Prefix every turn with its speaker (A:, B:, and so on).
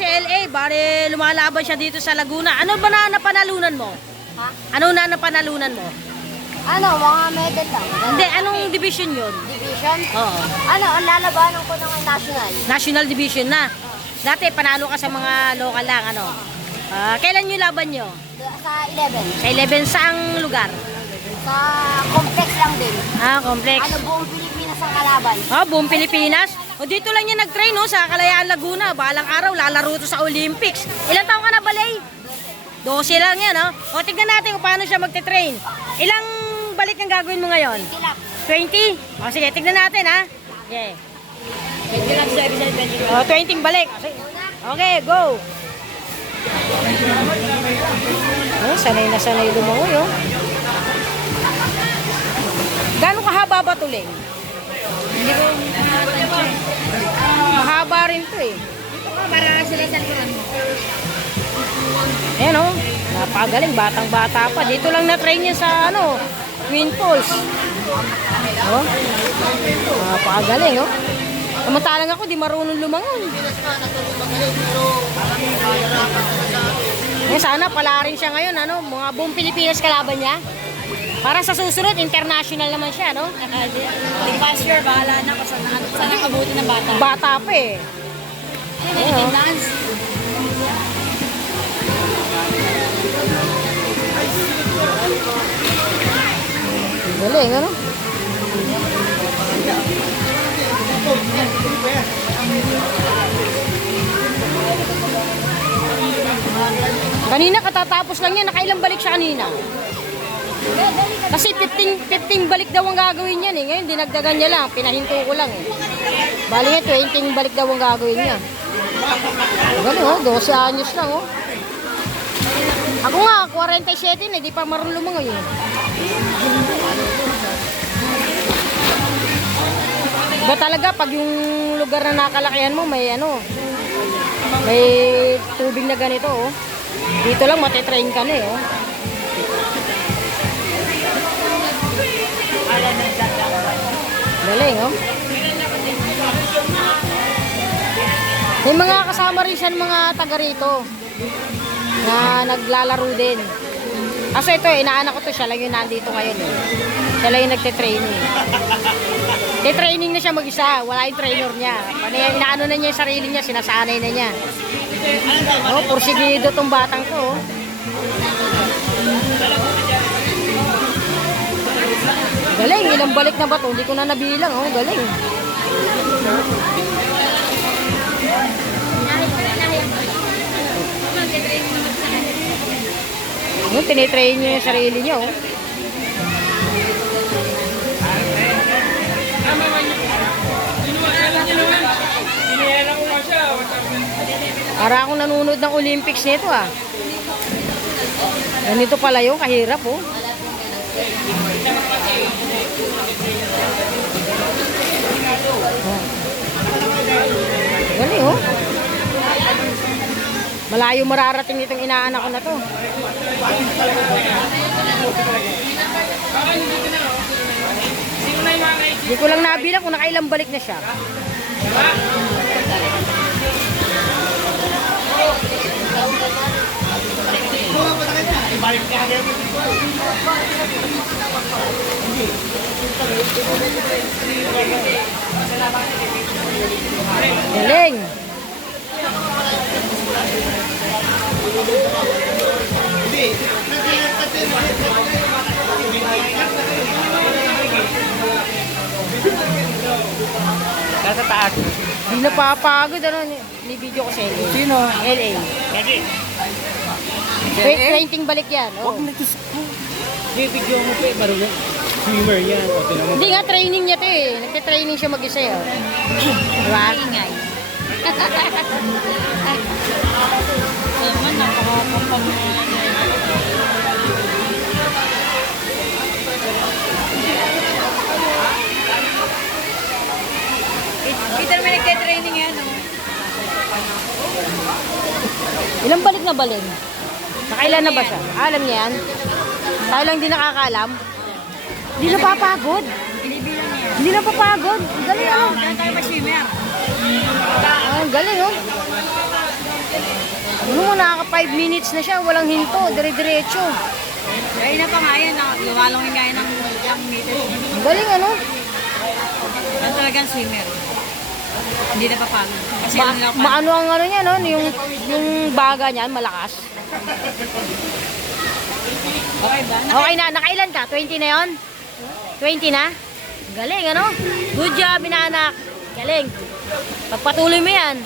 A: si LA, bari lumalaban siya dito sa Laguna. Ano ba na napanalunan mo?
B: Ha?
A: Ano na napanalunan mo?
B: Ano, mga medal lang.
A: Hindi, anong division yun?
B: Division?
A: Oo.
B: Ano, ang lalabanan ko ng national.
A: National division na. Dati panalo ka sa mga local lang, ano? Ah, kailan yung laban nyo?
B: Sa 11.
A: Sa 11 saang lugar?
B: Sa complex lang din.
A: Ah, complex.
B: Ano, buong Pilipinas ang kalaban.
A: Oh, buong Pilipinas. O dito lang niya nag-train no, sa Kalayaan Laguna. Balang araw, lalaro to sa Olympics. Ilang taong ka na, Balay? 12 lang yan, no? O, tignan natin kung paano siya magte-train. Ilang balik ang gagawin mo ngayon?
B: Kilak.
A: 20? O, sige, tignan natin, ha? Okay. O, 20 balik. O, sige. Okay, go. Oh, sanay na sanay lumangoy, oh. Gano'ng kahaba ba tuling?
B: Hindi ko
A: Mahaba rin to eh.
B: Para sila sa likuran mo.
A: Ayan oh, napakagaling, batang-bata pa. Dito lang na-train niya sa ano, Twin Falls. Oh, napakagaling oh. Samantalang ako, di marunong lumangon. Eh, sana pala rin siya ngayon, ano, mga buong Pilipinas kalaban niya. Para sa susunod, international naman siya, no?
B: Hindi pa sure, bahala na saan, saan nakabuti ng bata.
A: Bata pa eh.
B: Dance.
A: Galing, ano? Kanina katatapos lang yan, nakailang balik siya kanina. Kasi 15, 15 balik daw ang gagawin yan eh. Ngayon dinagdagan niya lang, pinahinto ko lang eh. Bali nga 20 balik daw ang gagawin niya. Galing oh, 12 anyos lang oh. Ako nga, 47 na, di pa marunong lumangoy eh. Ba talaga pag yung lugar na nakalakihan mo may ano, may tubig na ganito oh. Dito lang matitrain ka na eh oh. Galing oh. May mga kasama rin siya ng mga taga rito na naglalaro din. Kaso ito, inaanak ko to siya lang yung nandito ngayon eh. Siya lang yung nagte-training. Te-training na siya mag-isa, wala yung trainer niya. Ano inaano na niya yung sarili niya, sinasanay na niya. Oh, porsigido tong batang to. Oh. Galing, ilang balik na ba to? Hindi ko na nabilang. Oh, galing. Yung tinitrain niyo yung sarili niyo. oh. Para akong nanonood ng Olympics nito ah. Ganito pala yung kahirap. Oh. Malayo mararating itong inaanak ko na to. Hindi ko lang nabilang kung nakailang balik na siya. Galing.
C: Nasa taas.
A: Hindi napapagod. Ano, ni video ko sa LA.
C: Sino?
A: LA.
C: Lagi.
A: Wait, painting balik yan. Oh.
C: Huwag na Diyos ko. Bibigyan mo pa eh. Marunong. Swimmer yan.
A: Hindi nga training niya to eh. Nagte-training siya mag-isa eh. oh. Diba?
B: Ingay. Naman, napakakapag Kita
A: Ilang balik na balik? Nakailan na ba siya? Ah, Alam niya yan? Tayo lang din nakakaalam. Hindi napapagod. Hindi napapagod. Ang Galing oh.
B: Kaya tayo pa swimmer.
A: Ah, Ang galing oh. Ano mo, nakaka 5 minutes na siya, walang hinto, dire-diretso.
B: Kaya na pa nga yan, na- lumalongin nga yan ng ng meter.
A: Ang Galing ano?
B: Yan talagang swimmer. Hindi na papalo. Kasi
A: Ma-
B: ano
A: maano ang ano niya, no? Yung, yung baga niya, malakas.
B: Okay ba?
A: Okay na, nakailan ka? 20 na yon? 20 na? Galing, ano? Good job, inaanak. Galing. Pagpatuloy mo yan.